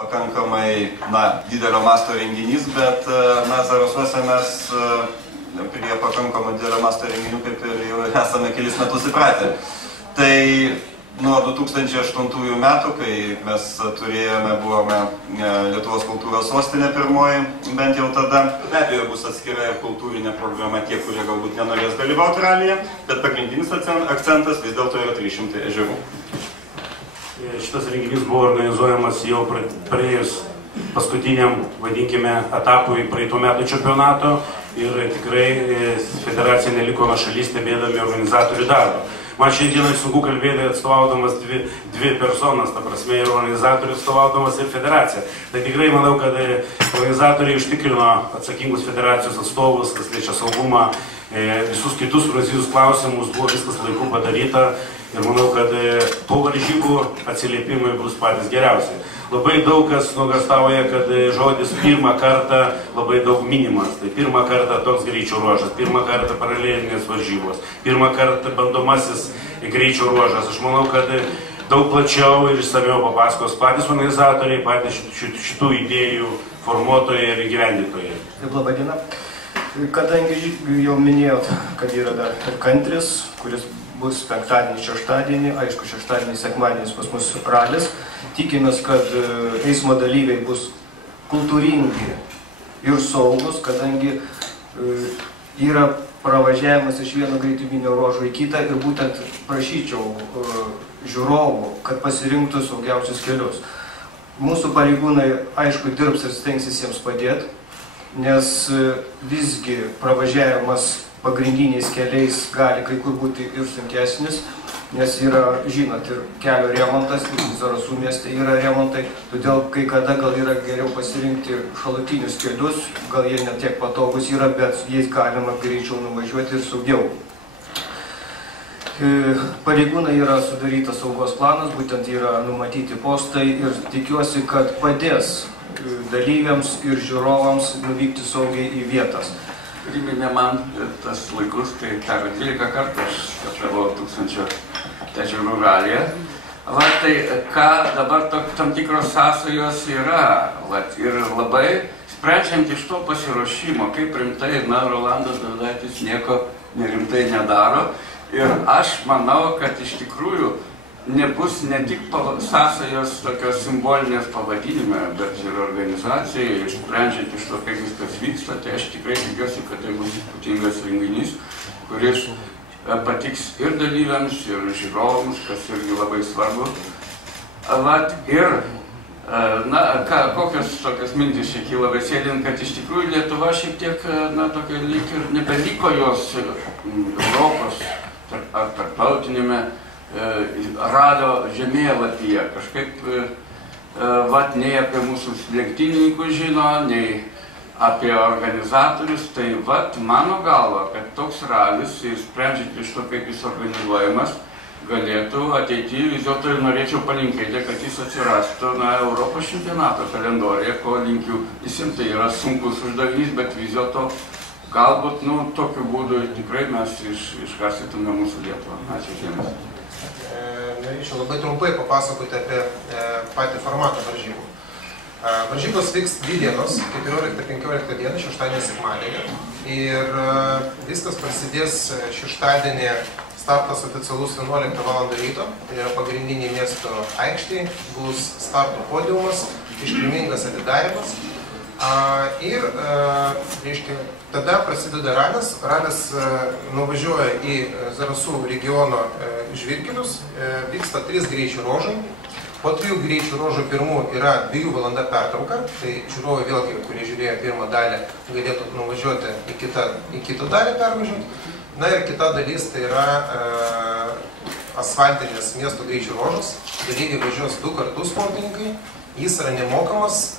pakankamai didelio masto renginys, bet Zarasuose mes prie pakankamai didelio masto renginių kaip ir jau esame kelis metus įpratę. Tai nuo 2008 metų, kai mes buvome Lietuvos kultūros sostinė pirmoji, bent jau tada, be abejo bus atskira ir kultūrinė programa tie, kurie galbūt nenorės dalyvauti ralyje, bet pagrindinis akcentas vis dėlto yra 300 ežerų. Šitas renginys buvo organizuojamas jau praėjus paskutiniam, vadinkime, etapui praeitų metų čempionato ir tikrai federacija neliko nuošaly stebėdami organizatorių darbą. Man šiandieną sunku kalbėti atstovaudamas dvi personas, ta prasme ir organizatorių atstovaudamas ir federaciją. Tai tikrai manau, kad organizatoriai užtikrino atsakingus federacijos atstovus, kas liečia saugumą, visus kitus procesus klausimus, buvo viskas laiku padaryta ir manau, kad po varžybų atsiliepimai bus patys geriausi. Labai daug kas nuogąstauja, kad žodis pirmą kartą labai daug minimas. Tai pirmą kartą toks greičio ruožas, pirmą kartą paralelinės varžybos, pirmą kartą bandomasis greičio ruožas. Aš manau, kad daug plačiau ir išsamiau papasakos patys organizatoriai, patys šitų idėjų formuotojai ir įgyvendintojai. Labą dieną. Kadangi jau minėjot, kad yra dar kantris, kuris bus penktadienį, šeštadienį, aišku, šeštadienį, sekmadienis pas mus ralis. Tikimės, kad eismo dalyviai bus kultūringi ir saugus, kadangi yra pravažiavimas iš vieno greituminio ruožo į kitą ir būtent prašyčiau žiūrovų, kad pasirinktų saugiausius kelius. Mūsų pareigūnai, aišku, dirbs ir stengsis jiems padėti, nes visgi pravažiavimas pagrindiniais keliais gali kai kur būti ir sunkesnis, nes yra, žinot, ir kelio remontas, ir Zarasų mieste yra remontai, todėl kai kada gal yra geriau pasirinkti šalutinius kelius, gal jie ne tiek patogus yra, bet jais galima greičiau nuvažiuoti ir saugiau. Pareigūnai yra sudarytas saugos planas, būtent yra numatyti postai ir tikiuosi, kad padės dalyviams ir žiūrovams nuvykti saugiai į vietas. Priminė man tas laikus, kai teko 12 kartų aš atravau 1000 ežerų ralyje. Tai ką dabar tam tikros sąsajos yra. Ir labai sprendžiant iš to pasiruošimo, kaip rimtai, Rolandas Dovidaitis nieko nerimtai nedaro. Ir aš manau, kad iš tikrųjų nebus ne tik sąsajos tokios simbolinės pavadinime, bet ir organizacijai, sprendžiant iš to, kaip viskas vyksta, tai aš tikrai tikiuosi, kad tai bus ypatingas renginys, kuris patiks ir dalyviams, ir žiūrovams, kas irgi labai svarbu. Ir, kokios tokios mintys čia kyla besėdint, kad iš tikrųjų Lietuva šiek tiek, tokia lyg ir nebeliko jos Europos ar tarptautinėme ralio žemėlapyje. Kažkaip nei apie mūsų lenktynininkus žino, nei apie organizatorius. Tai mano galva, kad toks ralis, ir sprendžiant iš to, kaip jis organizuojamas, galėtų ateityje, vis dėlto ir norėčiau palinkėti, kad jis atsirastų Europos čempionato kalendoriuje, ko linkiu visiems. Tai yra sunkus uždavinys, bet vis dėlto galbūt tokiu būdu tikrai mes išgarsintume mūsų Lietuvą. Ačiū dėmesį. Norėčiau labai trumpai papasakoti apie patį formatą varžybų. Varžybos vyks 2 dienos, 14-15 dieną, šeštadienį, sekmadienį. Ir viskas prasidės šeštadienį, startas oficialus 11 val. Ryto. Tai yra pagrindiniai miesto aikštėje, bus starto podiumas, iškilmingas atidarimas. Ir, reiškia, tada prasideda ralis. Ralis nuvažiuoja į Zarasų regiono žvyrkelius, vyksta 3 greičių ruožai. Po 3 greičių ruožų pirmų yra 2 valanda pertrauka, tai žiūrovai vėlgi, kurie žiūrėjo pirmą dalį, galėtų nuvažiuoti į kitą dalį pervažiuoti. Ir kita dalis tai yra asfaltinės miesto greičių ruožas. Dalyviai važiuos 2 kartus sportininkai. Jis yra nemokamas,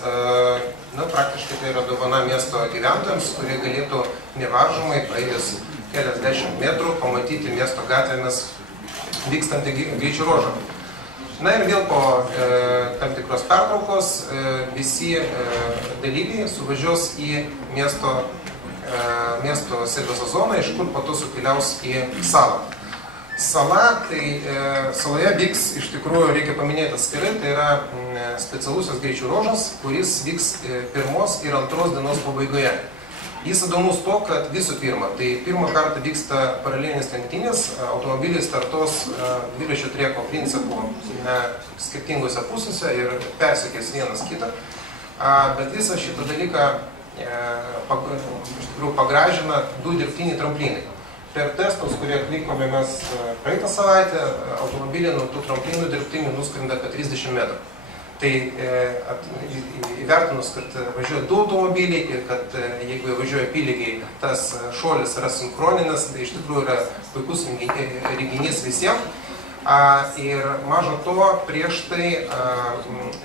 praktiškai tai yra dovana miesto gyventojams, kurie galėtų nevaržomai praėjus keliasdešimt metrų pamatyti miesto gatvėmis vykstantį greičių ruožą. Ir vėl po tam tikros pertraukos visi dalyviai suvažiuos į miesto serviso zoną, iš kur po to sukeliaus į salą. Sala, tai saloje vyks, iš tikrųjų reikia paminėti atskirai, tai yra specialusios greičių ruožas, kuris vyks pirmos ir antros dienos pabaigoje. Jis įdomus to, kad visų pirma, tai pirmą kartą vyksta paralelinės lenktynės, automobiliai startuos dviračio trieko principu skirtingose pusėse ir persekės vienas kitą, bet visą šitą dalyką iš tikrųjų pagražina du dirbtiniai tramplynai. Per testus, kurie atlikome mes praeitą savaitę, automobiliai nuo tų tramplinų dirbtinių nuskrinda apie 30 metrų. Tai įvertinus, kad važiuoja du automobiliai ir kad jeigu važiuoja apylygiai, tas šuolis yra sinchroninis, tai iš tikrųjų yra puikus renginys visiems. Ir mažo to, prieš tai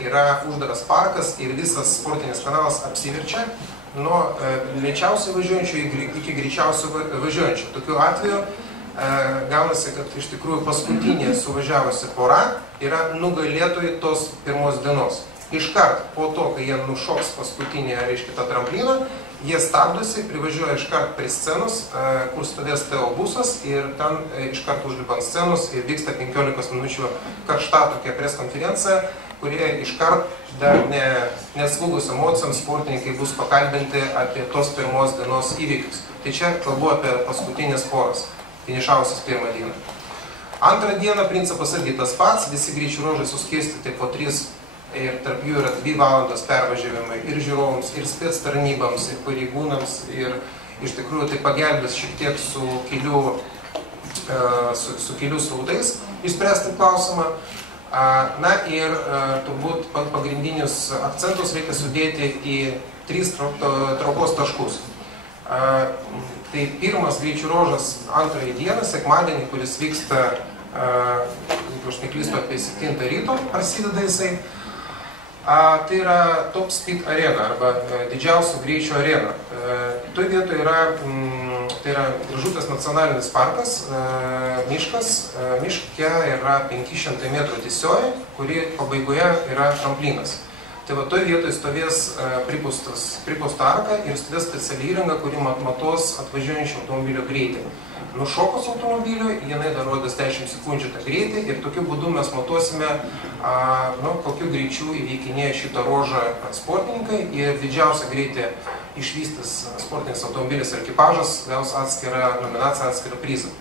yra uždaras parkas ir visas sportinis kanalas apsiverčia nuo lėčiausiai važiuojančių iki greičiausiai važiuojančių. Tokiu atveju gaunasi, kad iš tikrųjų paskutinė suvažiavusi pora yra nugalėtojai tos pirmos dienos. Iškart po to, kai jie nušoks paskutinį, reiškia, tą trampliną, jie stabdosi, privažiuoja iškart prie scenos, kur stovės TO busas ir ten iškart užlipa ant scenos ir vyksta 15 minučių karšta tokia preskonferencija, kurie iškart dar neslūgus emocijams sportininkai bus pakalbinti apie tos pirmos dienos įvykius. Tai čia kalbu apie paskutinės poras, finišavusias pirmą dieną. Antrą dieną principas irgi tas pats, visi greičių ruožai suskirstyti po 3 ir tarp jų yra 2 valandos pervažiavimai ir žiūrovams, ir spec tarnybams, ir pareigūnams, ir iš tikrųjų tai pagelbės šiek tiek su kelių srautais išspręsti klausimą. Na ir turbūt pagrindinius akcentus reikia sudėti į 3 traukos taškus. Tai pirmas greičių ruožas antrąjį dieną, sekmadienį, kuris vyksta, jeigu aš neklystu, apie 7 ryto, prasideda jisai. Tai yra Top Speed arena arba didžiausio greičio arena. Toj vietoje yra Gražutės nacionalinis parkas, miškas. Miške yra 500 metrų tiesioji, kuri pabaigoje yra tramplinas. Tai va toj vietoje stovės pripusta arka ir stovės speciali įranga, kuri matos atvažiuojančių automobilio greitį. Nušokus automobiliu, jinai dar rodys 10 sekundžių tą greitį ir tokiu būdu mes matuosime, kokiu greičiu įveikinėja šitą ruožą sportininkai ir didžiausią greitį išvystys sportinis automobilis ir ekipažas gaus atskirą nominaciją, atskirą prizą.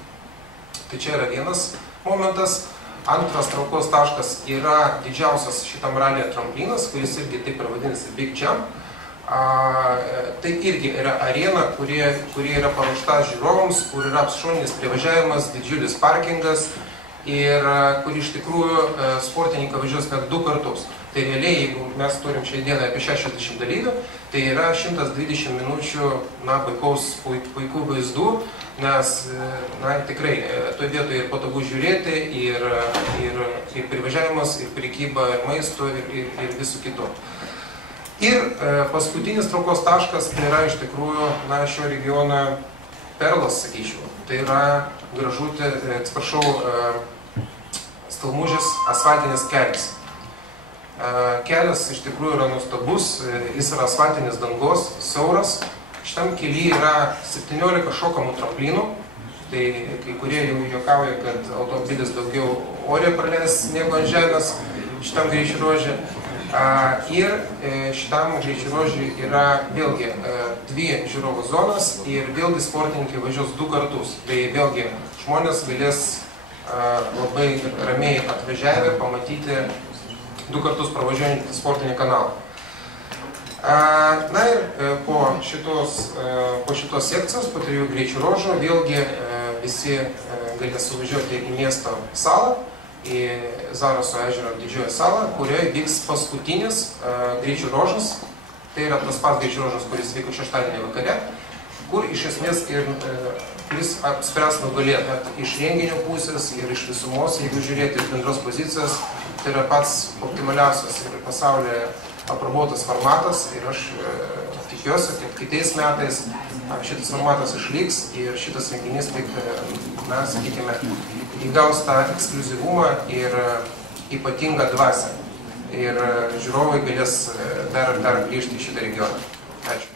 Tai čia yra vienas momentas. Antras traukos taškas yra didžiausias šitam ralyje tramplinas, kuris irgi taip ir vadinasi Big Jump. Tai irgi yra arena, kuri yra paruošta žiūrovams, kur yra apšoninis privažiavimas, didžiulis parkingas ir kur iš tikrųjų sportininkai važiuos net 2 kartus. Tai realiai, jeigu mes turim šią dieną apie 60 dalyvių, tai yra 120 minučių puikių vaizdų, nes tikrai toj vietoje ir patogu žiūrėti, ir privažiavimas, ir prekyba, ir maisto, ir visų kitų. Ir paskutinis traukos taškas tai yra iš tikrųjų šio regiono perlas, sakyčiau. Tai yra Stelmužės asfaltinis kelias. Kelias iš tikrųjų yra nuostabus, jis yra asfaltinis dangos, siauras. Šitam kely yra 17 šokamų tramplinų. Tai kai kurie jau juokauja, kad automobilis daugiau ore praleis negu ant žemės šitam greičių ruože. Ir šitam greičių ruožui yra vėlgi 2 žiūrovų zonas ir vėlgi sportininkai važiuos 2 kartus. Tai vėlgi žmonės galės labai ramiai atvažiavę pamatyti 2 kartus pravažiuojantį sportinį kanalą. Na ir po šitos sekcijos, po 3 greičių ruožų, vėlgi visi galės suvažiuoti į miesto salą, į Zaraso ežero didžioją salą, kurioje vyks paskutinis greičių ruožas. Tai yra tas pats greičių ruožas, kuris vyko šeštadienį vakare, kur iš esmės kuris apspręs nugalėti iš renginio pusės ir iš visumos, jeigu žiūrėti iš bendros pozicijos. Tai yra pats optimaliausias ir pasaulyje aprobuotas formatas ir aš tikiuosi, kad kitais metais šitas formatas išliks ir šitas renginys tik, sakykime, įgaus tą ekskliuzyvumą ir ypatingą dvasią. Ir žiūrovai galės dar grįžti į šitą regioną. Ačiū.